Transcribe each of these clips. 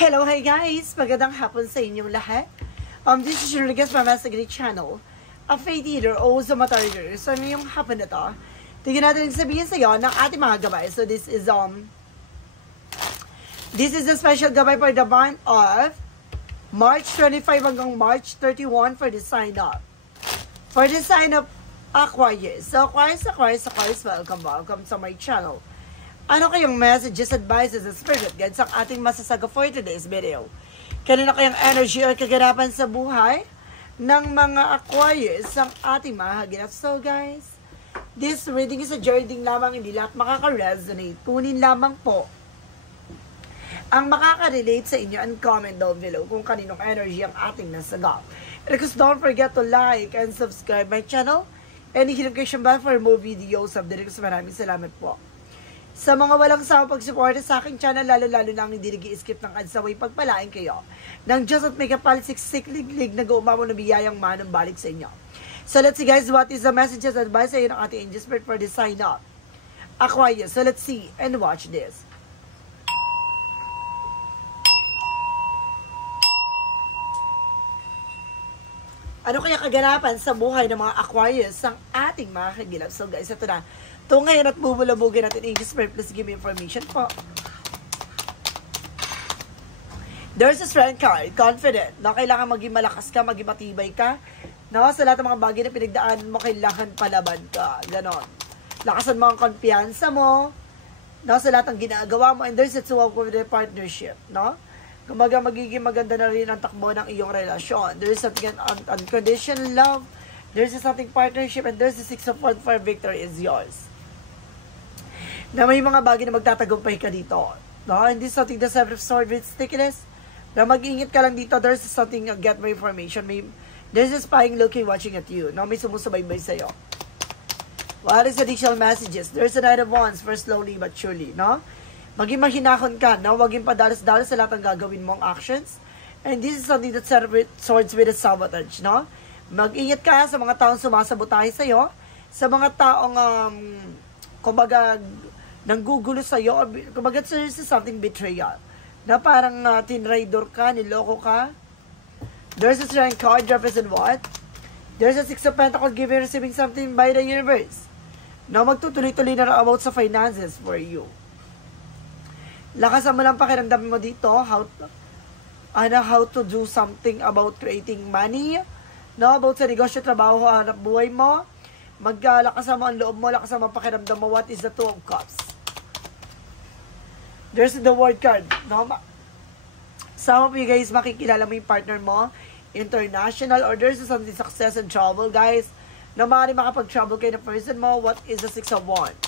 Hello, hi guys! Magandang hapon sa inyong lahat. This is Rodriguez from Masagri Channel, a faith eater o sumatarger. So, ngayong hapon na to, tingnan natin sabihin sa iyo ng ating mga gabay. So, this is a special gabay for the month of March 25 hanggang March 31 for the sign up. For the sign up, Aquarius. So, Aquarius, welcome sa my channel. Ano kayong messages, advices, and spirit guides ang ating masasaga for today's video? Kanina kayang energy o kaganapan sa buhay ng mga Aquarius ang ating mahaginap. So guys, this reading is a journey lamang, hindi lahat makaka-resonate. Kunin lamang po ang makaka-relate sa inyo and comment down below kung kaninong energy ang ating nasagap. And of course, don't forget to like and subscribe my channel and hit notification bell for more videos update. Maraming salamat po sa mga walang sawa pagsuporta sa aking channel, lalo-lalo na ang hindi nag-i-skip ng ads away, pagpalain kayo ng Diyos at may kapaliksik-lig na guumamo na biyayang manang balik sa inyo. So let's see guys, what is the messages and advice sa iyo ng ating angel spirit for the sign up Aquarius? So let's see and watch this. Ano kaya kaganapan sa buhay ng mga Aquarius ang ating mga kagilap? So guys, ito na. Ito ngayon at bubulabugin natin Angel Spirit. Please give me information po. There's a strength card. Confident. No, kailangan maging malakas ka, maging matibay ka. No, sa lahat ng mga bagay na pinagdaanan mo, kailangan palaban ka. Ganon. Lakasan mo ang kumpiyansa mo. No, sa lahat ng ginagawa mo. And there's a two-way partnership. No? Kumaga magiging maganda na rin ang takbo ng iyong relasyon. There's something unconditional love. There's a something partnership. And there's a 6 of Wands for victory is yours. Na may mga bagay na magtatagumpay ka dito. No? And this is something the Seven of Swords with stickiness. Na mag-ingat ka lang dito. There's something, get my information. There's a spying looking, watching at you. No? May sumusubaybay sa'yo. What is additional messages? There's a Knight of Wands for slowly but surely. No? Maging mahinahon ka. No? Maging padalas-dalas sa lahat ng gagawin mong actions. And this is something that Seven of Swords with a sabotage. No? Mag-ingat ka sa mga taong sumasabotahe sa'yo. Sa mga taong, kumbaga, nanggugulo sa'yo, or kumbaga there's something betrayal, na parang tinraidor ka, niloko ka. There's a strength card, represent what? There's a 6 of Pentacles, giving and receiving something by the universe. Na magtutuloy-tuloy na about sa finances for you. Lakasan mo lang pakiramdam mo dito, how to do something about creating money, no? About sa negosyo, trabaho, hanap buhay mo. Maglakasan mo ang loob mo, lakasan mo ang pakiramdam mo. What is the Two of Cups? There's the World card. No? Some of you guys, makikilala mo yung partner mo, international, or there's something success and trouble, guys. Na maaaring makapag-trouble kayo ng person mo. What is the 6 of Wands?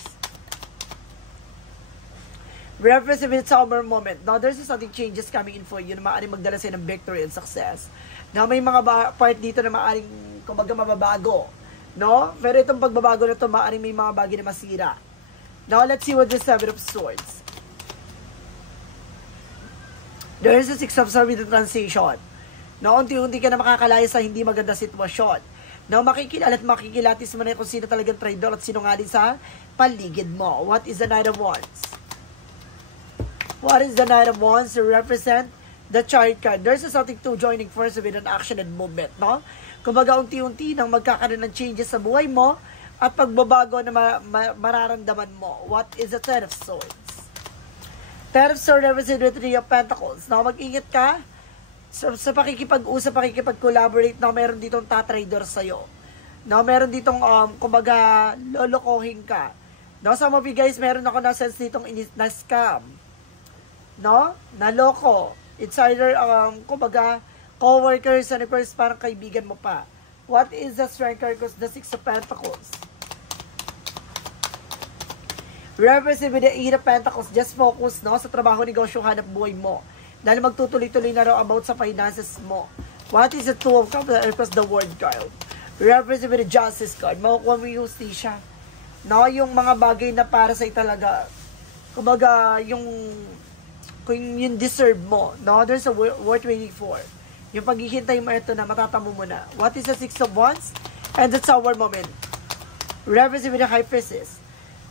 Represent summer moment. Now, there's something changes coming in for you na maaaring magdala sa'yo ng victory and success. Now, may mga part dito na maaaring, kumbaga, mababago. No? Pero itong pagbabago na ito, maaaring may mga bagay na masira. Now, let's see what the Seven of Swords. There is a 6 of Swords with the transition. No, unti-unti ka na makakalaya sa hindi maganda sitwasyon. No, makikilala at makikilatis mo na kung sino talagang traidor at sinungaling sa paligid mo. What is the Knight of Wands? What is the Knight of Wands to represent? The Chariot card. There's a something to joining force with an action and movement. No? Kumbaga, unti-unti nang magkakaroon ng changes sa buhay mo at pagbabago na mararamdaman mo. What is the Ten of Swords? Ten of Swords represents the Three of Pentacles. Now, mag-ingat ka sa pakikipag-usap, pakikipag-collaborate na meron ditong tatraidor sa'yo. Now, meron ditong, kumbaga, lolokohin ka. Now, some of you guys, meron ako na-sense ditong na-scam. No? Naloko. It's either, kumbaga, co-workers and of course, parang kaibigan mo pa. What is the strength card? Because the 6 of Pentacles. Represent with the 8 of Pentacles. Just focus, no, sa trabaho, negosyo, hanap buhay mo. Dahil magtutuloy-tuloy na raw about sa finances mo. What is the 2 of Cups? Because the World card. Represent with the Justice card. Makukuha mo yung justisya. No, yung mga bagay na para sa'yo talaga. Kumbaga, yung deserve mo. No, there's a worth waiting for. Yung paghihintay mo ito na matatamo mo na. What is the 6 of Wands? And that's our moment. Represent with the High Priestess.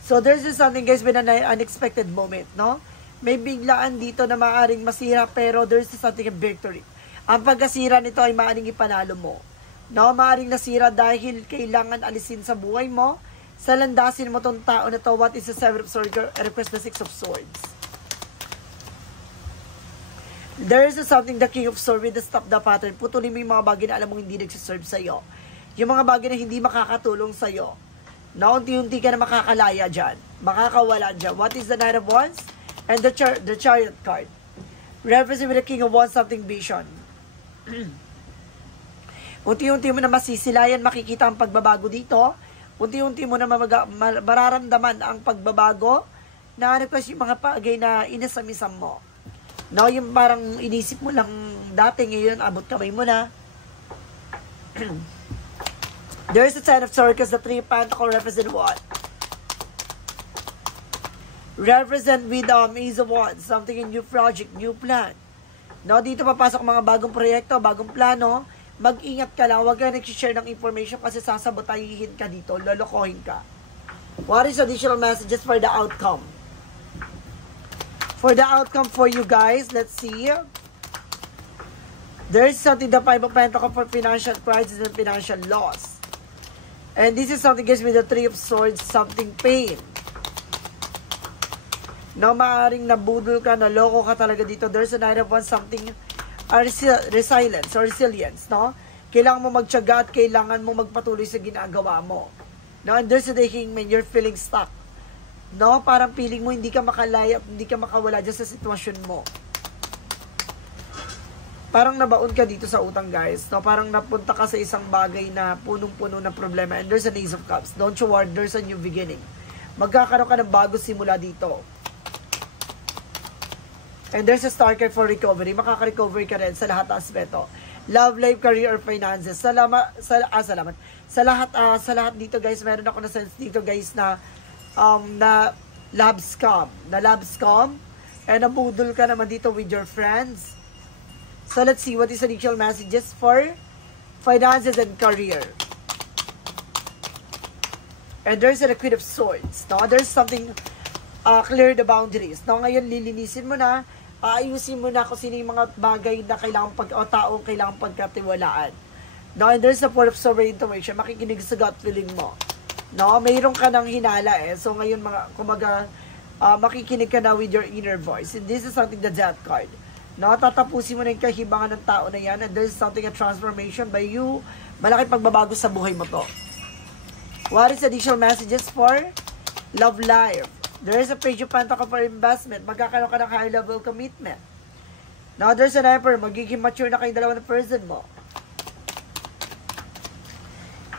So there's just something guys with an unexpected moment, no? may biglaan dito na maaaring masira pero there's something of victory. Ang pagkasira nito ay maaaring ipanalo mo. No, maaaring nasira dahil kailangan alisin sa buhay mo. Sa landasin mo tong tao na to. What is the Seven of Swords? Request the Six of Swords. There is something, the King of Swords with the stop the pattern. Putulin mo yung mga bagay na alam mong hindi nagsiserve sa'yo. Yung mga bagay na hindi makakatulong sa'yo. Na unti-unti ka na makakalaya dyan. Makakawala dyan. What is the Knight of Wands? And the Chariot card. Reference with the King of Wands, something vision. Unti-unti mo na masisilayan, makikita ang pagbabago dito. Unti-unti mo na mararamdaman ang pagbabago na request yung mga bagay na inasamisam mo. No, yung parang inisip mo lang dati, ngayon abot kamay mo na. There's a Ten of Swords because the Three of Pentacles represent what? Represent with Ace of Wands, something in new project, new plan. No, dito papasok mga bagong proyekto, bagong plano. Mag-ingat ka lang, huwag ka nag-share ng information kasi sasabotahin ka dito, lolokohin ka. What is additional messages for the outcome? For the outcome for you guys, let's see. There's something, the Five of Pentacles for financial crisis and financial loss. And this is something gives me the Three of Swords, something pain. No, maaaring nabudol ka, naloko ka talaga dito. There's a Knight of Wands, something resilience or resilience, no? Kailangan mo magtiyaga at kailangan mo magpatuloy sa ginagawa mo. No, and there's a Hangman, you're feeling stuck. No, parang feeling mo hindi ka makalaya, hindi ka makawala dyan sa sitwasyon mo. Parang nabaon ka dito sa utang, guys. No, parang napunta ka sa isang bagay na punong-puno na problema. And there's an Ace of Cups. Don't you worry, there's a new beginning. Magkakaroon ka ng bago simula dito. And there's a star card for recovery. Makaka-recovery ka rin sa lahat ng aspeto. Love, life, career, or finances. Salamat. Sa lahat dito, guys, meron ako na sense dito, guys, na love scam. And nabudol ka naman dito with your friends. So let's see what is the initial messages for finances and career. And there's a Queen of Swords. No? There's something clear the boundaries. No? Ngayon, lilinisin mo na, ayusin mo na kung sino yung mga bagay na kailangan taong kailangan pagkatiwalaan. No? And there's a Four of Swords intuition. Makikinig sa gut feeling mo. No? Mayroon ka ng hinala eh. So ngayon, makikinig ka na with your inner voice. And this is something, the Death card. No? Tatapusin mo na yung kahibangan ng tao na yan. And there's something, a transformation by you. Malaking pagbabago sa buhay mo to. What is additional messages for love life? There is a Page of Pentacles for investment. Magkakaroon ka ng high level commitment. Now, there's an Emperor. Magiging mature na kayong dalawa na person mo.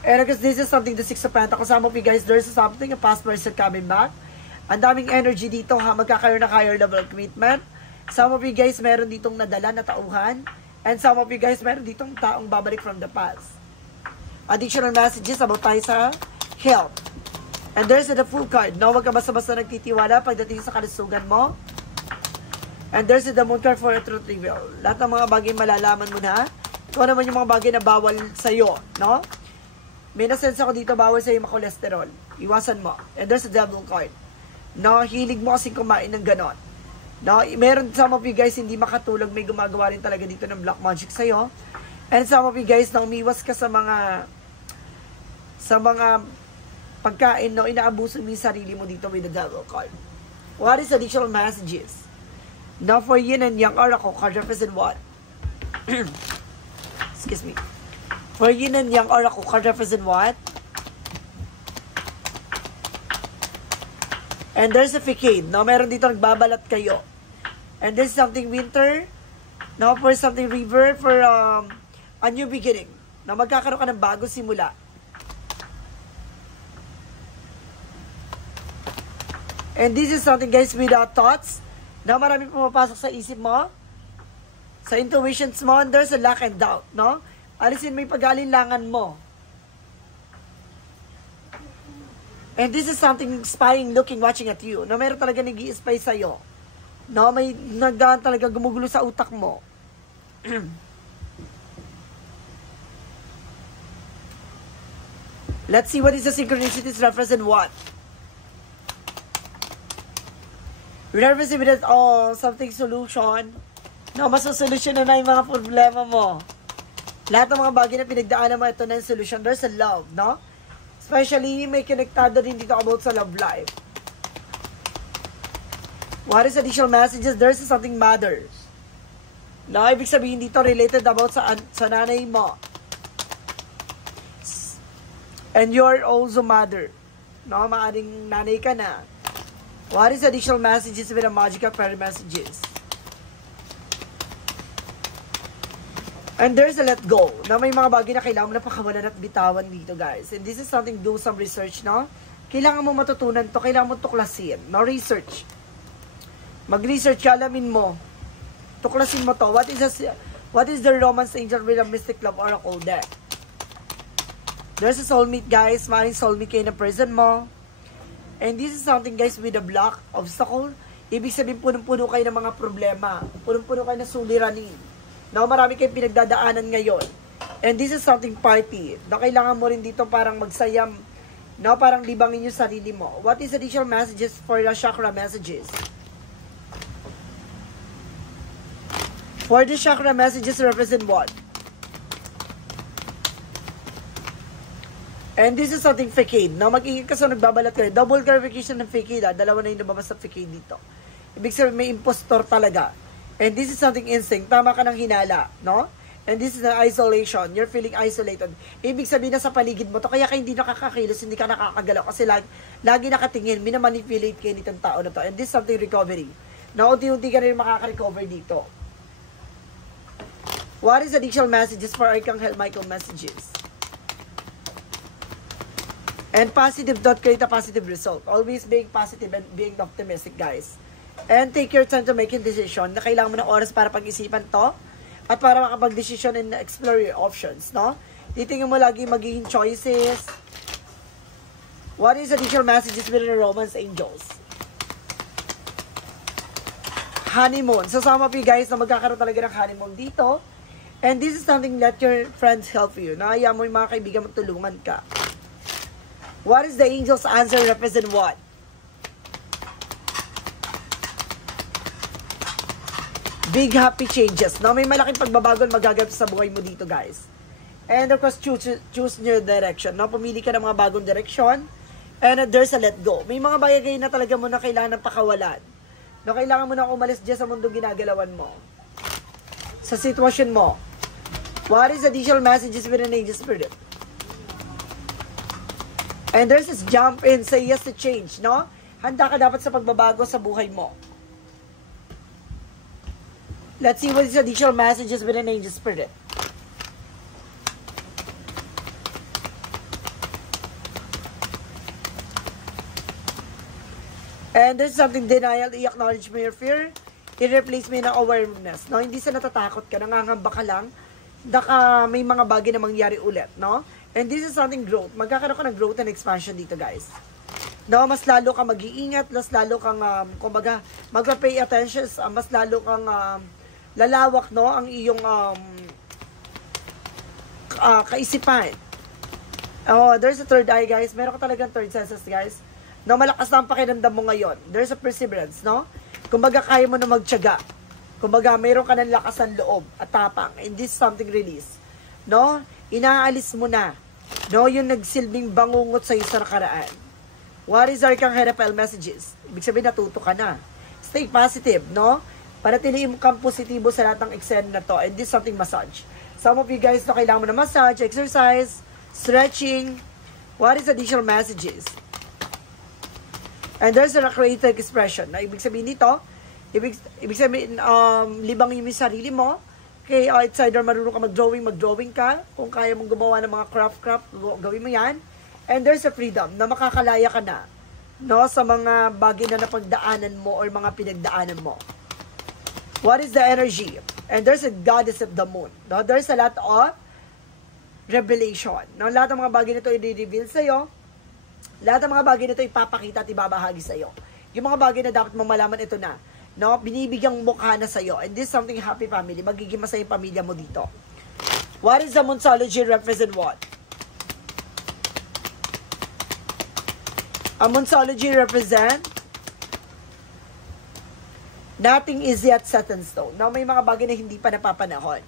And because this is something, the Six of Pentacles, some of you guys, there's something, a past person coming back. Ang daming energy dito, ha? Magkakaroon ng higher level commitment. Some of you guys, meron ditong nadala na tauhan. And some of you guys, meron ditong taong babalik from the past. Additional messages about tayo sa health. And there's the Fool card. No, wag ka basta-basta nagtitiwala pagdating sa kalusugan mo. And there's the Moon card for a truth reveal. Lahat ng mga bagay malalaman mo na. Kung naman yung mga bagay na bawal sa'yo, no? May nasense ako dito, bawal sa'yo makolesterol. Iwasan mo. And there's the Devil card. No, hilig mo kasi kumain ng ganon. No, meron some of you guys hindi makatulog, may gumagawa rin talaga dito ng black magic sa'yo. And some of you guys na umiwas ka sa mga pagkain, no, inaabuso mo yung sarili mo dito with the Devil card. What is additional messages? Now, for Yin and Yang Oracle card represent what? Excuse me. For Yin and Yang Oracle card represent what? And there's a Facade. No, meron dito nagbabalat kayo. And there's something winter. No, for something river, for a new beginning. Na magkakaroon ka ng bago simula. And this is something, guys, without thoughts, na marami pumapasok sa isip mo, sa intuitions mo, and there's a lack and doubt, no? Alisin mo yung pag-alinlangan mo. And this is something spying, looking, watching at you. No, meron talaga nag-i-spy sa'yo. No, may nagdaan talaga gumugulo sa utak mo. Let's see what is the synchronicities represent what? Represent it all, something solution. No, masusolusyonan na yung mga problema mo. Lahat ng mga bagay na pinagdaanan mo, ito na yung solution. There's a love, no? Especially, may konektado din dito about sa love life. What is additional messages? There's something matters. No, ibig sabihin dito related about sa nanay mo. And you're also mother. No, maaring nanay ka na. What is additional messages with the magical fairy messages? And there's a let go. Na may mga bagay na kailangan mo na pakawalan at bitawan dito, guys. And this is something, do some research, no? Kailangan mo matutunan to, kailangan mo tuklasin. No, research. Mag-research, alamin mo. Tuklasin mo to. What is the romance angel with a mystic love oracle deck? There's a soulmate, guys. Maring soulmate kayo na person mo. And this is something, guys, with a block, obstacle. Ibig sabihin, punong-puno kayo ng mga problema. Punong-puno kayo ng suliranin. Now, marami kayong pinagdadaanan ngayon. And this is something party. Na kailangan mo rin dito parang magsayam. No, parang libangin yung sarili mo. What is additional messages for the chakra messages? For the chakra messages represent what? And this is something facade. Now, mag-ingat ka sa nagbabalat kayo. Double clarification ng facade. Dalawa na yung nababas sa facade dito. Ibig sabihin, may impostor talaga. And this is something instinct. Tama ka ng hinala, no? And this is an isolation. You're feeling isolated. Ibig sabihin na sa paligid mo to, kaya ka hindi nakakakilos, hindi ka nakakagalaw. Kasi lagi nakatingin, minamanipulate kayo nitong tao na to. And this is something recovery. Na unti-unti ka rin makaka-recover dito. What is additional messages for Archangel Michael messages? And positive don't create a positive result. Always being positive and being optimistic, guys. And take your time to make a decision na kailangan mo ng oras para pag-isipan to at para makapag-decision and explore your options, no? Titingnan mo lagi magiging choices. What is additional messages with the romance angels? Honeymoon. So, some of you guys na magkakaroon talaga ng honeymoon dito. And this is something let your friends help you. Nakaya mo yung mga kaibigan mo tulungan ka. What is the angel's answer represent what? Big happy changes. No, may malaking pagbabago na magaganap sa buhay mo dito, guys. And of course, choose your direction. No, pumili ka ng mga bagong direksyon. And there's a let go. May mga bagay na talaga mo na kailangan ng pakawalan. No, kailangan mo na umalis dyan sa mundo ginagalawan mo. Sa sitwasyon mo. What is additional messages with an angel spirit? And there's this jump in, say yes to change, no? Handa ka dapat sa pagbabago sa buhay mo. Let's see what is additional messages with an angel spirit. And there's something denial, i-acknowledge mo your fear, i-replace mo ng awareness. No? Hindi sa natatakot ka, nangangamba ka lang, may mga bagay na mangyari ulit, no? And this is something growth. Magkakaroon ka ng growth and expansion dito, guys. No, mas lalo kang mag-iingat, mas lalo kang, kumbaga, mag-pay attention, mas lalo kang, lalawak, no, ang iyong kaisipan. Oh, there's a third eye, guys. Meron ka talagang third senses, guys. No, malakas na ang pakiramdam mo ngayon. There's a perseverance, no? Kumbaga, kaya mo na magtiyaga. Kumbaga, mayroon ka ng lakas ng loob at tapang. And this is something release. No? Inaalis mo na. No, yung nagsilbing bangungot sa'yo sa nakaraan. What is Archangel Raphael messages? Ibig sabihin, natuto ka na. Stay positive, no? Panatiliin kang positibo sa lahat ng eksena na to. And this is something massage. Some of you guys na kailangan mo na massage, exercise, stretching. What is additional messages? And there's a creative expression. Na ibig sabihin nito, ibig sabihin, libangin mo yung sarili mo. Okay, it's either marunong ka mag-drawing ka. Kung kaya mong gumawa ng mga craft, gawin mo yan. And there's a freedom na makakalaya ka na, no, sa mga bagay na napagdaanan mo or mga pinagdaanan mo. What is the energy? And there's a goddess of the moon. No? There's a lot of revelation. No? Lahat ng mga bagay nito i-reveal sa'yo. Lahat ng mga bagay nito ipapakita at ibabahagi sa'yo. Yung mga bagay na dapat mong malaman, ito na. No? Binibigyang mukha na sa'yo. And this is something happy family. Magiging masayang pamilya mo dito. What is the Monsology represent what? A Monsology represent Nothing is yet set in stone. Now, may mga bagay na hindi pa napapanahon.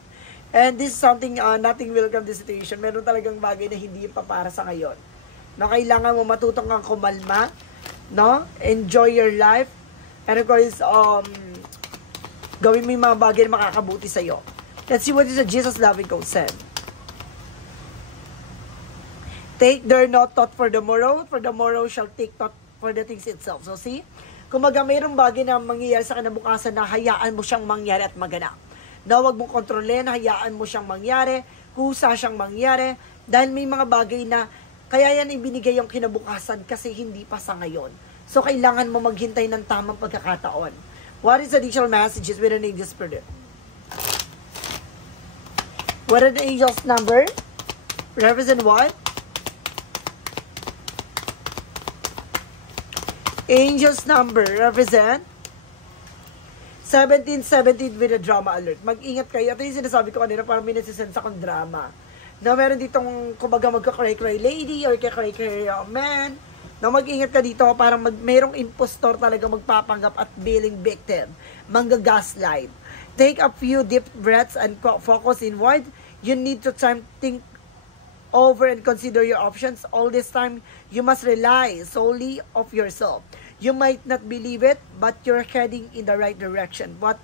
And this is something, nothing will come this situation. Meron talagang bagay na hindi pa para sa ngayon. Na kailangan mo matutong kang kumalma, no? Enjoy your life. And of course, gawin mo yung mga bagay na makakabuti sa'yo. Let's see what is the Jesus loving code said. Take their not thought for the morrow shall take thought for the things itself. So see, kumaga mayroong bagay na mangyayari sa kinabukasan na hayaan mo siyang mangyari at maganap. Na huwag mong kontrolin, hayaan mo siyang mangyari, kusa siyang mangyari, dahil may mga bagay na kaya yan ibinigay yung kinabukasan kasi hindi pa sa ngayon. So kailangan mo maghintay ng tamang pagkakataon. What is the additional messages with an angel spirit? What are the angel's number? Represent what? Angel's number represent 1717 with a drama alert. Mag-ingat kayo. Ito yung sinasabi ko kanina, parang may nasisend sa akong drama. Na meron ditong, kumbaga, magka-cry-cry lady or kaya-cry-cry man. Na mag-ingat ka dito, parang mayroong impostor talaga magpapanggap at billing victim. Mangga-gaslight. Take a few deep breaths and focus inward. You need to think over and consider your options. All this time, you must rely solely of yourself. You might not believe it, but you're heading in the right direction. What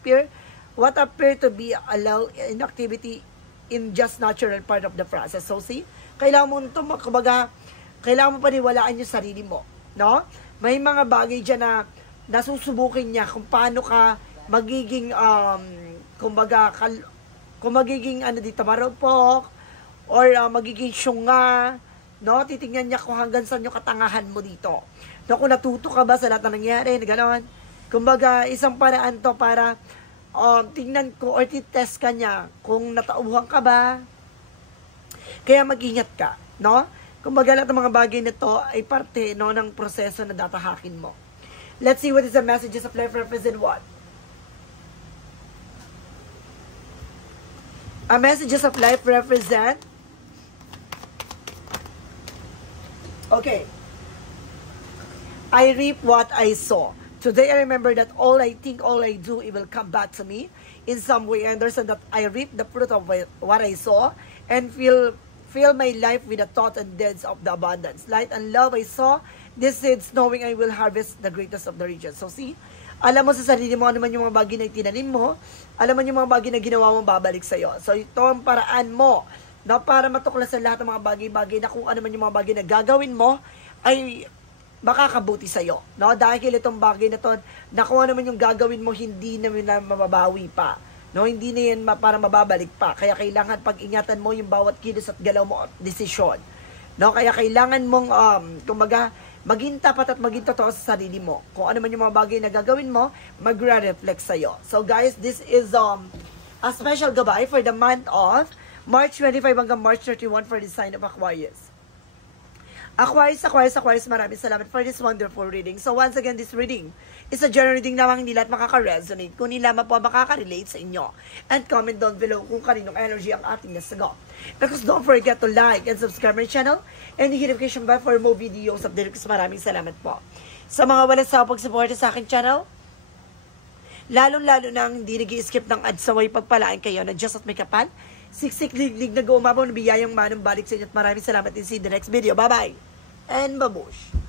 appear to be a lull in activity in just natural part of the process. So see, kailangan mo ito, kumbaga, kailangan mo paniwalaan yung sarili mo. No? May mga bagay dyan na nasusubukin niya kung paano ka magiging, kumbaga, kung magiging, marupok, or magiging syunga, no? Titingnan niya kung hanggang saan yung katangahan mo dito. No, kung natuto ka ba sa lahat na nangyari, gano'n. Kumbaga, isang paraan to para tingnan ko or titest ka niya kung natauhan ka ba. Kaya mag-ingat ka, no? Kumbaga, lahat ng mga bagay na to ay parte, no, ng proseso na datahakin mo. Let's see what is the messages of life represent what? A messages of life represent. Okay. I reap what I sow. Today I remember that all I think, all I do, it will come back to me in some way. I understand that I reap the fruit of what I sow and fill my life with the thoughts and deeds of the abundance. Light and love I sow these seeds knowing I will harvest the greatest of the regions. So see, alam mo sa sarili mo ano man yung mga bagay na itinanim mo, alam mo yung mga bagay na ginawa mo babalik sa'yo. So ito ang paraan mo na para matuklasan lahat ng mga bagay-bagay na kung ano man yung mga bagay na gagawin mo ay makakabuti sa'yo. No? Dahil itong bagay na to, na kung ano man yung gagawin mo, hindi na mababawi pa. No? Hindi na yan para mababalik pa. Kaya kailangan pag-ingatan mo yung bawat kilos at galaw mo at desisyon. No? Kaya kailangan mong, kumbaga, maging tapat at maging totoo sa sarili mo. Kung ano man yung mga bagay na gagawin mo, mag-reflect sa'yo. So guys, this is a special gabay for the month of March 25 hanggang March 31 for the sign of Aquarius. Aquarius, maraming salamat for this wonderful reading. So once again, this reading is a general reading lamang, hindi lahat makaka-resonate. Kung hindi lamang po makaka-relate sa inyo. And comment down below kung kaninong energy ang ating nasagot. Because don't forget to like and subscribe my channel and hit notification bell for more videos of Dirks. Maraming salamat po. Sa mga wala sa pag-suporta sa aking channel, lalong-lalo nang hindi nag-i-skip ng ads sa way pagpalaan kayo na Diyos at may kapal. Siksik liglig na gumabaw na biyayang manong balik sa inyo at maraming salamat din sa the next video. Bye-bye! And babush!